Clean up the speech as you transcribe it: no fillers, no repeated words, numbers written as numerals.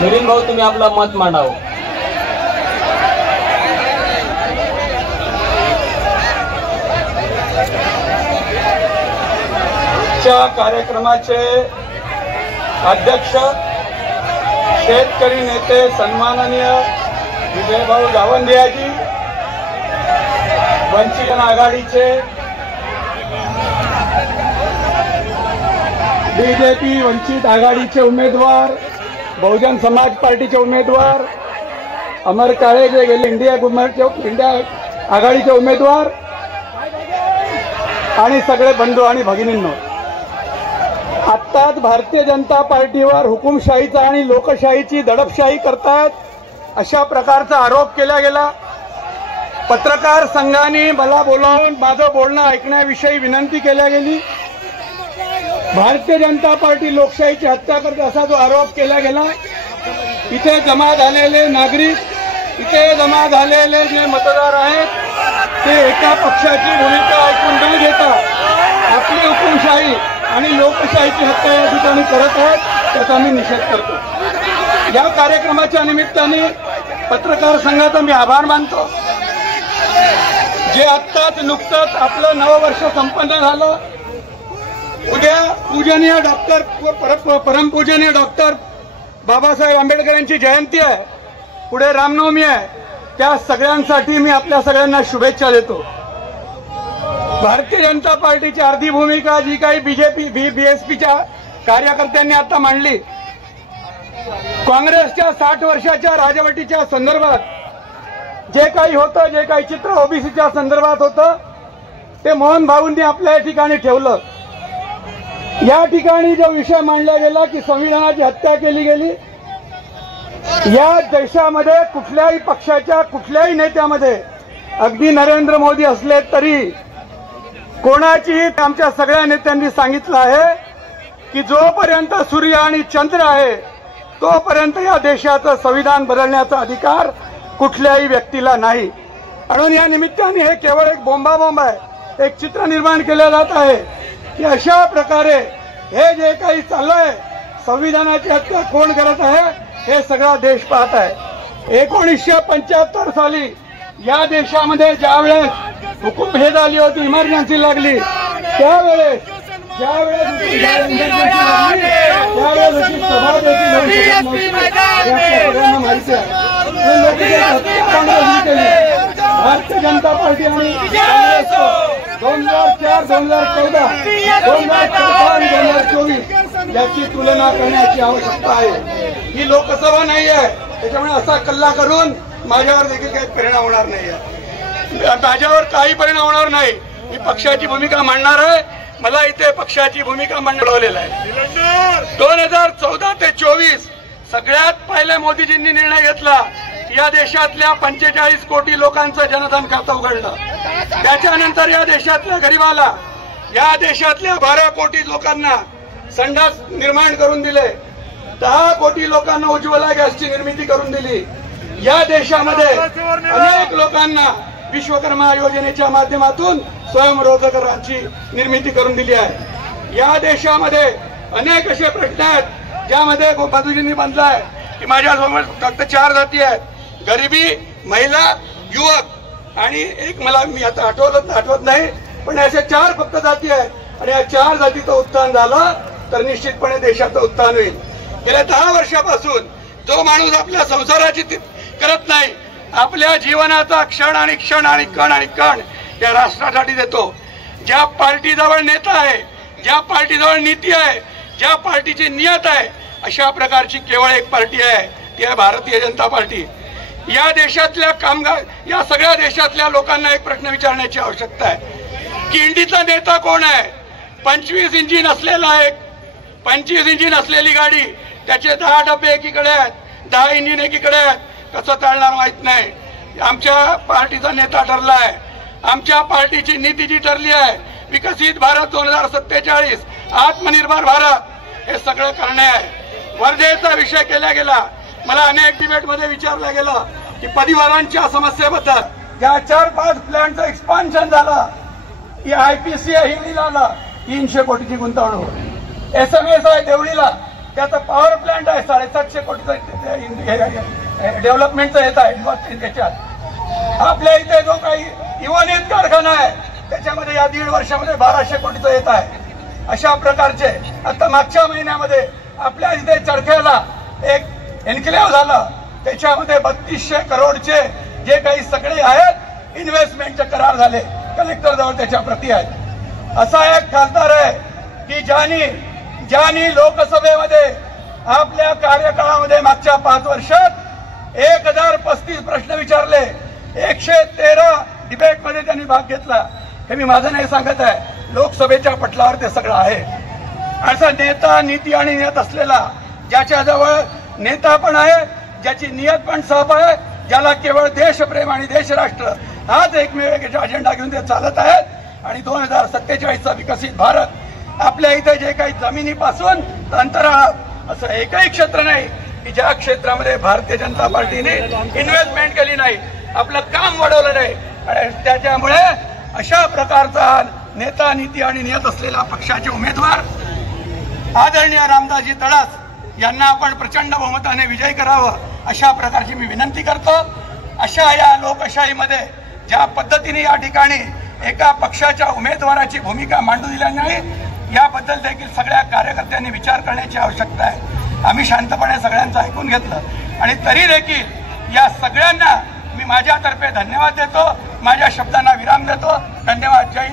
मिलिंद भाऊ, तुम्ही आपला मत मांडावं. कार्यक्रमाचे अध्यक्ष शेतकरी नेते सन्माननीय विजयभाऊ गावंडेजी, वंचित आघाडीचे बीजेपी वंचित आघाडीचे उमेदवार, बहुजन समाज पार्टीचे उमेदवार अमर काळे जे गेले इंडिया आघाडीचे उमेदवार आणि सगळे बंधू आणि भगिनींनो, आत्ताच भारतीय जनता पार्टीवर हुकुमशाहीचा आणि लोकशाहीची दडपशाही करतात अशा प्रकारचा आरोप केला गेला. पत्रकार संघाने मला बोलावून माझं बोलणं ऐकण्याविषयी विनंती केल्या गेली. भारतीय जनता पार्टी लोकशाहीची हत्या करते असा जो आरोप केला गेला, इथे जमा झालेले नागरिक, इथे जमा झालेले जे मतदार आहेत ते एका पक्षाची भूमिका ऐकून न घेता आपली हुकुमशाही आणि लोकशाहीची हत्या या ठिकाणी करत आहेत, त्याचा मी निषेध करतो. या कार्यक्रमाच्या निमित्ताने पत्रकार संघाचा मी आभार मानतो. जे आत्ताच नुकतंच आपलं नववर्ष संपन्न झालं. उद्या पूजनीय परमपूजनीय डॉक्टर बाबासाहेब आंबेडकर यांची जयंती आहे, पुढे रामनवमी आहे. त्या सगळ्यांसाठी मी आपल्या सगळ्यांना शुभेच्छा देतो. भारतीय जनता पार्टीची अर्धी भूमिका जी काही बीएसपीच्या कार्यकर्त्यांनी आता मांडली, काँग्रेसच्या 60 वर्षाच्या राजवटीच्या संदर्भात जे काही होतं, जे काही चित्र ओबीसीच्या संदर्भात होतं, ते मोहन भाऊंनी आपल्या ठिकाणी ठेवलं. या ठिकाणी जो विषय मांडला गेला की संविधानाची हत्या केली गेली, या देशामध्ये कुठल्याही पक्षाच्या कुठल्याही नेत्यामध्ये, अगदी नरेंद्र मोदी असले तरी कोणाचीही, आमच्या सगळ्या नेत्यांनी सांगितलं आहे की जोपर्यंत सूर्य आणि चंद्र आहे तोपर्यंत या देशाचं संविधान बदलण्याचा अधिकार कुठल्याही व्यक्तीला नाही. म्हणून या निमित्ताने हे केवळ एक बोंबाबोंब आहे, एक चित्र निर्माण केलं जात आहे की अशा प्रकारे हे जे काही चाललंय, संविधानाची हत्या कोण करत आहे हे सगळा देश पाहत आहे. 1975 साली या देशामध्ये ज्यावेळेस हुकूमशाही झाली होती, इमर्जन्सी लागली, त्यावेळेस सभा माहिती आहे. भारतीय जनता पार्टी आणि काँग्रेस 2004, 2014, 2014 आणि 2024 याची तुलना करण्याची आवश्यकता आहे. ही लोकसभा नाही आहे, त्याच्यामुळे असा कल्ला करून माझ्यावर देखील काही परिणाम होणार नाही आहे. माझ्यावर काही परिणाम होणार नाही. मी पक्षाची भूमिका मांडणार आहे. मला इथे पक्षाची भूमिका मांडवलेला आहे. 2014 ते 24 सगळ्यात पहिले मोदीजींनी निर्णय घेतला, या देशातल्या 45 कोटी लोकांचं जनधन खातं उघडलं. त्याच्यानंतर या देशातल्या गरीबाला, या देशातल्या 12 कोटी लोकांना संडास निर्माण करून दिले. 10 कोटी लोकांना उज्ज्वला गॅसची निर्मिती करून दिली. या देशामध्ये अनेक लोकांना विश्वकर्मा योजनेच्या माध्यमातून स्वयंरोजगाराची निर्मिती करून दिली आहे. या देशामध्ये अनेक असे प्रश्न आहेत ज्यामध्ये मोदीजींनी बांधलाय की माझ्यासमोर फक्त 4 जाती आहेत, गरिबी, महिला, युवक आणि एक मला मी आता आठवत नाही, पण अशा 4 फक्त जाती आहेत आणि या 4 जातीचं उत्थान झालं तर निश्चितपणे देशाचं उत्थान होईल. गेल्या 10 वर्षापासून जो माणूस आपल्या संसाराची करत नाही, आपल्या जीवनाचा क्षण आणि क्षण आणि कण आणि कण या राष्ट्रासाठी देतो, ज्या पार्टीजवळ नेता आहे, ज्या पार्टीजवळ नीती आहे, ज्या पार्टीची नियत आहे, अशा प्रकारची केवळ एक पार्टी आहे, ती आहे भारतीय जनता पार्टी. या देशातल्या कामगार, या सगळ्या देशातल्या लोकांना एक प्रश्न विचारण्याची आवश्यकता आहे की इंडीचा नेता कोण आहे? 25 इंजिन असलेला, 25 इंजिन असलेली गाडी, त्याचे 10 डबे एकीकडे आहेत, 10 इंजिन एकीकडे आहेत, कसं चालणार माहित नाही. आमच्या पार्टीचा नेता ठरला आहे, आमच्या पार्टीची नीती जी ठरली आहे, विकसित भारत 2047, आत्मनिर्भर भारत, हे सगळं करणे आहे. वर्धेचा विषय केला गेला. मला अनेक डिबेटमध्ये विचारलं गेलं की परिवारांच्या समस्येबद्दल ज्या 4-5 प्लॅनचं एक्सपान्शन झालं, IPC आहे हिंगणीला 300 कोटीची गुंतवणूक, SMS आहे देवळीला त्याचा पॉवर प्लांट आहे 750 कोटीचं डेव्हलपमेंटचं येत आहे त्याच्यात. आपल्या इथे जो काही इव्हनित कारखाना आहे त्याच्यामध्ये या 1.5 वर्षामध्ये 1200 कोटीचं येत आहे. अशा प्रकारचे आता मागच्या महिन्यामध्ये आपल्या इथे चरख्याला एक एन्क्लेव्ह झालं, त्याच्यामध्ये 3200 करोडचे जे काही सगळे आहेत इन्व्हेस्टमेंटचे करार झाले. कलेक्टर जवळ त्याच्या प्रती आहेत. असा एक खासदार आहे की ज्यांनी लोकसभेमध्ये आपल्या कार्यकाळामध्ये मागच्या 5 वर्षात 1035 प्रश्न विचारले, 113 डिबेटमध्ये त्यांनी भाग घेतला. हे मी माझं नाही सांगत आहे, लोकसभेच्या पटलावर ते सगळं आहे. असा नेता, नीती आणि नियत असलेला, ज्याच्याजवळ नेता पण आहे, ज्याची नियत पण साफ आहे, ज्याला केवळ देशप्रेम आणि देशराष्ट्र हाच एकमेव अजेंडा घेऊन ते चालत आहेत. आणि 2047चा विकसित भारत आपल्या इथे जे काही जमिनीपासून अंतराळात असं एकही क्षेत्र नाही की ज्या क्षेत्रामध्ये भारतीय जनता पार्टीने इन्व्हेस्टमेंट केली नाही, आपलं काम वाढवलं नाही. आणि त्याच्यामुळे अशा प्रकारचा नेता, नीती आणि नियत असलेला पक्षाचे उमेदवार आदरणीय रामदासजी तडस यांना आपण प्रचंड बहुमताने विजयी करावं अशा प्रकारची मी विनंती करतो. अशा या लोकशाहीमध्ये ज्या पद्धतीने या ठिकाणी एका पक्षाच्या उमेदवाराची भूमिका मांडू दिली नाही, याबद्दल देखील सगळ्या कार्यकर्त्यांनी विचार करण्याची आवश्यकता आहे. आम्ही शांतपणे सगळ्यांचं ऐकून घेतलं आणि तरी देखील या सगळ्यांना मी माझ्यातर्फे धन्यवाद देतो, माझ्या शब्दांना विराम देतो. धन्यवाद. जय हिंद.